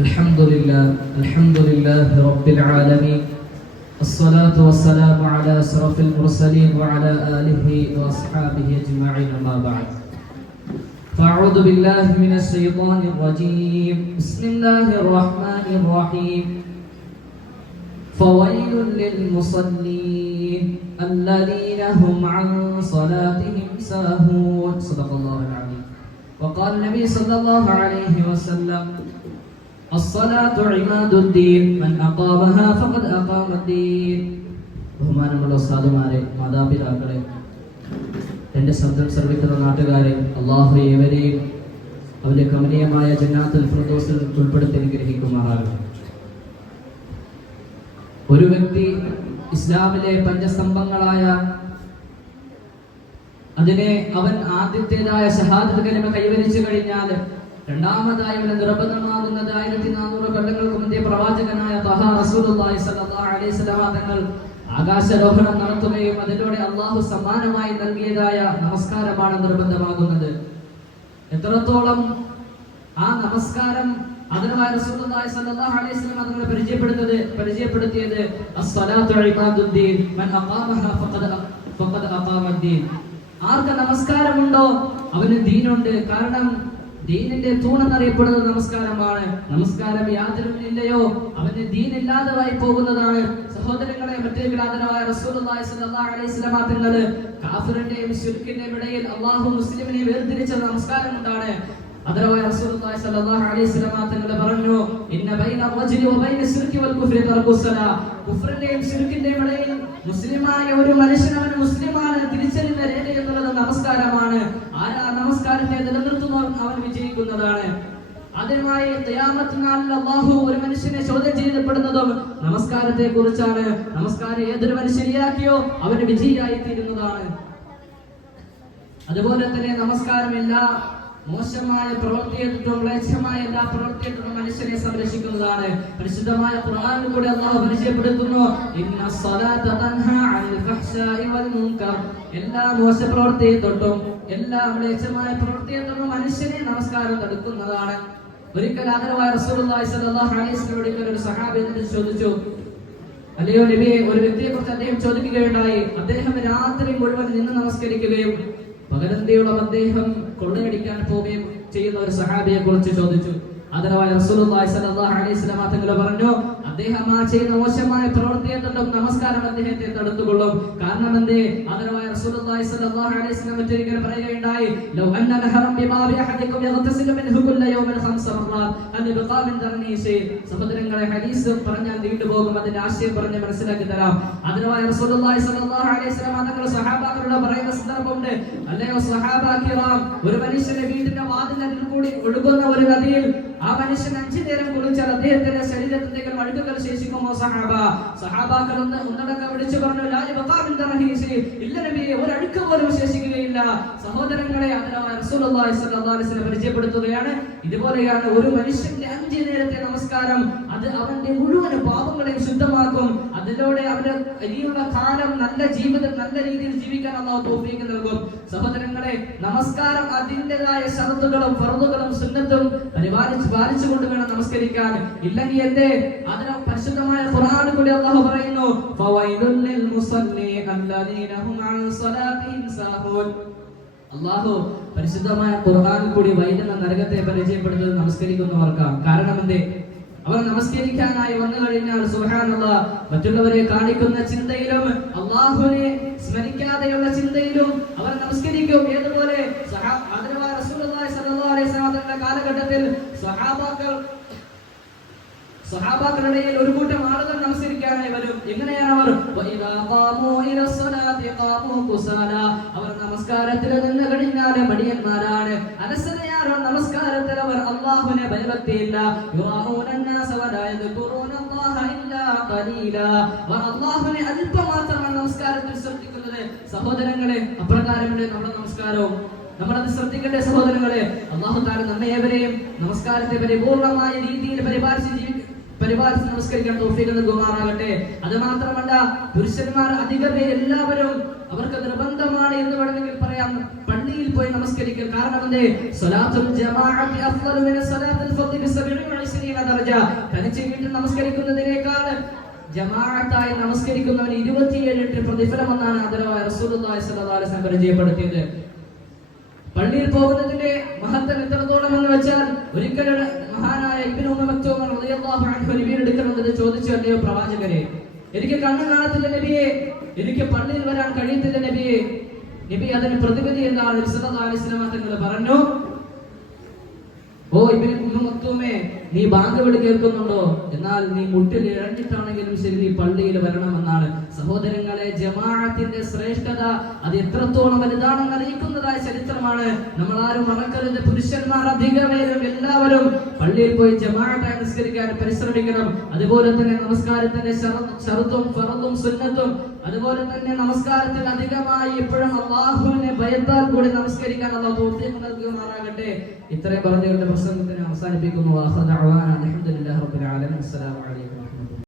الحمد لله رب العالمين. الصلاة والسلام على أشرف المرسلين وعلى آله وأصحابه أجمعين. أما بعد، فأعوذ بالله من الشيطان الرجيم. بسم الله الرحمن الرحيم. فويل للمصلين الذين هم عن صلاتهم ساهون. صدق الله العظيم. وقال النبي صلى الله عليه وسلم: الصلاة عماد الدين من أقامها فقد أقام الدين. ബഹുമാനമുള്ള ഉസ്താദുമാരെ, മാതാപിതാക്കളെ, എൻ്റെ ശബ്ദം ശ്രവിക്കുന്ന നാട്ടുകാരെ, അല്ലാഹു ഏവരെയും അവന്റെ കമനീയമായ ജന്നാത്തുൽ ഫിർദൗസിൽ ഉൾപ്പെടുത്തി അനുഗ്രഹിക്കുമാറാകട്ടെ. ഒരു വ്യക്തി ഇസ്ലാമിലെ പഞ്ചസ്തംഭങ്ങളായ അതിനെ അവൻ ആദ്യത്തേതായ ഷഹാദത്ത് കലിമ കൈവരിച്ചു കഴിഞ്ഞാൽ രണ്ടാമതായി അവന് നിർബന്ധമാകുന്നത് 1400 കൊല്ലങ്ങൾക്ക് മുമ്പേ പ്രവാചകനായ തഹാ റസൂലുള്ളാഹി സ്വല്ലല്ലാഹു അലൈഹി വസല്ലം തങ്ങൾ ആകാശാരോഹണം നടത്തുകയും അതിലൂടെ അള്ളാഹു സമ്മാനമായി നൽകിയതായ നമസ്കാരമാണ് നിർബന്ധമാകുന്നത്. എത്രത്തോളം ആ നമസ്കാരം അതിനായി റസൂലുള്ളാഹി സ്വല്ലല്ലാഹു അലൈഹി വസല്ലം തങ്ങൾ പരിചയപ്പെടുത്തിയത് അസ്സലാത്തു ഇബാദുദ്ദീൻ മൻ അഖാമഹാ ഫഖദ് അഖാമദ്ദീൻ. ആർക്ക് നമസ്കാരമുണ്ടോ അവന് ദീനുണ്ട്. കാരണം ദീനിന്റെ തൂണെന്നറിയപ്പെടുന്നത് നമസ്കാരമാണ്. നമസ്കാരം യാതൊരുമില്ലയോ അവന് ദീനില്ലാതെയായി പോകുന്നതാണ്. സഹോദരങ്ങളെ, മറ്റേതിലാദരവായ റസൂലുള്ളാഹി സ്വല്ലല്ലാഹു അലൈഹി വസല്ലം തങ്ങൾ കാഫിറിന്റെയും ശിർക്കിന്റെയും ഇടയിൽ അല്ലാഹു മുസ്ലിമിനെ വേർതിരിച്ച നമസ്കാരം കൊണ്ടാണ്. അതരവായ റസൂലുള്ളാഹി സ്വല്ലല്ലാഹു അലൈഹി വസല്ലം തങ്ങൾ പറഞ്ഞു: ഇന്ന ബൈന റജുലി വ ബൈന ശിർക്കി വൽ കുഫ്രി തർക്കുസ്സലാ. കുഫ്റിന്റെയും ശിർക്കിന്റെയും ഇടയിൽ മുസ്ലിമായ ഒരു മനുഷ്യൻ അവൻ മുസ്ലിമാണ് തിരിച്ചറിയുന്ന രേഖ എന്നുള്ളത് നമസ്കാരമാണ്. ആരാ നമസ്കാരത്തെ നിലനിർത്തുന്നവർ അവൻ വിജയിക്കുന്നതാണ്. ആദ്യമായി ഖിയാമത്ത് നാളിൽ അല്ലാഹു ഒരു മനുഷ്യനെ ചോദ്യം ചെയ്യപ്പെടുന്നതും നമസ്കാരത്തെ കുറിച്ചാണ്. നമസ്കാരം ഏതൊരു മനുഷ്യനെയാക്കിയോ അവന് വിജയിയായി തീരുന്നതാണ്. അതുപോലെ തന്നെ നമസ്കാരം എല്ലാ മോശമായ പ്രവൃത്തിയെന്നും മ്ലേച്ഛമായ എല്ലാ പ്രവൃത്തിയെന്നും മനുഷ്യനെ സംരക്ഷിക്കുന്നതാണ്. പരിശുദ്ധമായ ഖുർആനിൽ കൂടി അല്ലാഹു പരിചയപ്പെടുത്തുന്നു: ഇന്ന സ്വലാത തൻഹാ അനിൽ ഫഹ്ശാഇ വൽ മുൻകർ. എല്ലാ മോശ പ്രവൃത്തിയെ തൊട്ടും എല്ലാ മ്ലേച്ഛമായ പ്രവൃത്തിയെ തൊട്ടും മനുഷ്യനെ നമസ്കാരം തടുക്കുന്നതാണ്. ഒരിക്കൽ ആദരവായ റസൂലുള്ളാഹി സ്വല്ലല്ലാഹു അലൈഹി വസല്ലം ഒരു സഹാബി എന്നിട്ട് ചോദിച്ചു: അല്ലയോ നബിയെ, ഒരു വ്യക്തിയെ കുറിച്ച് അദ്ദേഹം ചോദിക്കുകയുണ്ടായി. അദ്ദേഹം രാത്രി മുഴുവൻ നിന്ന് നമസ്കരിക്കുകയും പകലന്തിയോളം അദ്ദേഹം കൊള്ളയടിക്കാൻ പോവുകയും ചെയ്യുന്ന ഒരു സഹാബിയെ കുറിച്ച് ചോദിച്ചു. ആദരവായ റസൂലുള്ളാഹി സ്വല്ലല്ലാഹു അലൈഹി വസല്ലം തങ്ങൾ പറഞ്ഞു: അദ്ദേഹം ആ ചെയ്യുന്ന മോശമായ പ്രവൃത്തിയെ തൊട്ടും നമസ്കാരം അദ്ദേഹത്തെ തടുത്തുകൊള്ളും. കാരണം എന്തേ? ആദരവായ റസൂലുള്ളാഹി സ്വല്ലല്ലാഹു അലൈഹി വസല്ലം ഒരിക്കൽ പറയുകയുണ്ടായി: ലൗ അന്ന നഹറൻ ബിബാബി അഹദികും യഗ്തസിലു മിൻഹു കുല്ല യൗമിൻ 5 മററാത്ത് അൻ യബ്ഖാ മിൻ ദർനീശി. സഹോദരങ്ങളെ, ഹദീസ് പറഞ്ഞാൽ നീണ്ടുപോകും. അതിന്റെ ആശയം പറഞ്ഞ് മനസ്സിലാക്കി തരാം. ആദരവായ റസൂലുള്ളാഹി സ്വല്ലല്ലാഹു അലൈഹി വസല്ലം തങ്ങൾ സഹാബാക്കളോട് പറയുന്ന സന്ദർഭമുണ്ട്: അല്ലയോ സഹാബാ കിറാം, ഒരു മനുഷ്യന്റെ വീടിന്റെ വാതിലിൽ കൂടി ഒഴുകുന്ന ഒരു നദിയിൽ ആ മനുഷ്യൻ 5 നേരം കുളിച്ചാൽ അദ്ദേഹത്തിന്റെ ശരീരത്തിന്റെ അഴുക്കുകൾ ശേഷിക്കുമോ? സഹാബാക്കൾ ഒന്നടക്കം വിളിച്ചു പറഞ്ഞു: ലാ യബ്ഖാ മിൻ ദർനീശി. ഇല്ല നബിയെ, ഒരു അഴുക്ക് പോലും ശേഷിക്കുകയില്ല. സഹോദരങ്ങളെ, ആദരവായ റസൂലുള്ളാഹി സ്വല്ലല്ലാഹു അലൈഹി വസല്ലം പരിചയപ്പെടുത്തുകയാണ്: ഇതുപോലെയാണ് ഒരു മനുഷ്യന്റെ 5 നേരത്തെ നമസ്കാരം. അത് അവന്റെ മുഴുവൻ പാപങ്ങളെയും ശുദ്ധമാക്കും. അതിലൂടെ അവന്റെ ഇനിയുള്ള കാലം നല്ല ജീവിതം നല്ല രീതിയിൽ ജീവിക്കാൻ അല്ലാഹു തൗഫീഖ് നൽകും. സഹോദരങ്ങളെ, നമസ്കാരം അതിൻ്റെതായ ശർത്തുകളും ഫർളുകളും സുന്നത്തും പാലിച്ചുകൊണ്ട് വേണം നമസ്കരിക്കാൻ. ഇല്ലെങ്കിൽ എന്തേ? അതിന് പരിശുദ്ധമായ ഖുർആനിൽ കൂടി അല്ലാഹു പറയുന്നു: ഫവൈലുൽ ലിൽ മുസല്ലീൻ അല്ലദീന ഹും അൻ സ്വലാത്തിഹിം സാഹൂൻ. അല്ലാഹു പരിശുദ്ധമായ ഖുർആനിൽ കൂടി വൈദ്യുത നരകത്തെ പരിചയപ്പെടുത്തുന്നത് നമസ്കരിക്കുന്നവർക്കാണ്. കാരണം എന്തേ? അവർ നമസ്കരിക്കാനായി വന്നു കഴിഞ്ഞാൽ സുബ്ഹാനല്ലാഹ് മറ്റുള്ളവരെ കാണിക്കുന്ന ചിന്തയിലും അല്ലാഹുവിനെ സ്മരിക്കാതെയുള്ള ചിന്തയിലും അവർ നമസ്കരിക്കും. ഏതുപോലെ ആദരവായ റസൂലുള്ളാഹി സ്വല്ലല്ലാഹു അലൈഹി വസല്ലം കാലഘട്ടത്തിൽ സഹാബാക്കളുടെ ഒരു കൂട്ടം ആളുകൾ നമസ്കരിക്കാനായി വരും. എങ്ങനെയാണ് അവർ? അവർ നമസ്കാരത്തിൽ നിന്ന് കഴിഞ്ഞാൽ മടിയന്മാരാണ്, അലസതയാരോ. നമസ്കാരത്തിൽ അവർ അല്ലാഹുവിനെ ഭയഭക്തിയില്ല. അല്ലാഹുവിനെ അല്പം മാത്രമാണ് നമസ്കാരത്തിൽ ശ്രദ്ധിക്കുന്നത്. സഹോദരങ്ങളെ, അപ്രകാരമുണ്ട് നമ്മുടെ നമസ്കാരവും. നമ്മളത് ശ്രദ്ധിക്കട്ടെ സഹോദരങ്ങളെ. അല്ലാഹു തആല നമ്മെ ഏവരെയും നമസ്കാരത്തെ പരിപൂർണമായ രീതിയിൽ പരിപാലിച്ച് നമസ്കരിക്കാൻ തൗഫീഖ് നൽകുമാറാകട്ടെ. അത് മാത്രമല്ല, പുരുഷന്മാർ അധിക പേര് എല്ലാവരും അവർക്ക് നിർബന്ധമാണ് എന്ന് വേണമെങ്കിൽ പറയാം, പള്ളി പള്ളിയിൽ പോയി നമസ്കരിക്കൽ. കാരണം എന്തേ? സ്വലാത്തുൽ ജമാഅത്തി അഫ്ളലു മിന സ്വലാത്തിൽ ഫർദി ബി 27 ദറജ. തനിച്ച് വീട്ടിൽ നമസ്കരിക്കുന്നതിനേക്കാൾ ജമാഅത്തായി നമസ്കരിക്കുന്നവന് 27 ഇരട്ടി പ്രതിഫലമെന്നാണ് ആദരവായ റസൂലുള്ളാഹി സ്വല്ലല്ലാഹു അലൈഹി വസല്ലം പരിചയപ്പെടുത്തിയത്. പള്ളിയിൽ പോകുന്നതിന്റെ മഹത്വം എത്രത്തോളം എന്ന് വെച്ചാൽ, ഒരിക്കലും മഹാനായ ഇബ്നു ഉമ്മ മക്തൂം റളിയല്ലാഹു അൻഹു നബിയുടെ അടുക്കൽ വന്നിട്ട് ചോദിച്ചു, അല്ലയോ പ്രവാചകരെ, എനിക്ക് കണ്ണ് കാണത്തില്ല നബിയെ, എനിക്ക് പള്ളിയിൽ വരാൻ കഴിയത്തില്ല നബിയെ. നബി അതിന് പ്രതിവിധി എന്താണ്? നബി സല്ലല്ലാഹു അലൈഹി വസല്ലം തങ്ങൾ പറഞ്ഞു, ഓ ഇബ്നു ഉമ്മ മക്തൂമേ, നീ ബാങ്ക് വിളി കേൾക്കുന്നുണ്ടോ? എന്നാൽ നീ മുട്ടിൽ ഇഴഞ്ഞിട്ടാണെങ്കിലും ശരി നീ പള്ളിയിൽ വരണമെന്നാണ്. സഹോദരങ്ങളെ, ജമാഅത്തിന്റെ ശ്രേഷ്ഠത അത് എത്രത്തോളം വലുതാണെന്ന് അറിയിക്കുന്നതായ ചരിത്രമാണ്. നമ്മൾ ആരും മറക്കരുത്. പുരുഷന്മാർ അധികമേലും എല്ലാവരും പള്ളിയിൽ പോയി ജമാഅത്തായി നിസ്കരിക്കാൻ പരിശ്രമിക്കണം. അതുപോലെ തന്നെ നമസ്കാരത്തിന്റെ ശർത്തും ഫർളും സുന്നത്തും, അതുപോലെ തന്നെ നമസ്കാരത്തിൽ അധികമായി എപ്പോഴും അല്ലാഹുവിനെ ഭയത്താൽ കൂടി നമസ്കരിക്കാൻ അല്ലാഹു തൗഫീഖ് നൽകുമാറാകട്ടെ. ഇത്രയും പറഞ്ഞുകൊണ്ട് പ്രസംഗത്തിനെ അവസാനിപ്പിക്കുന്നു. അൽഹംദുലില്ലാഹി റബ്ബിൽ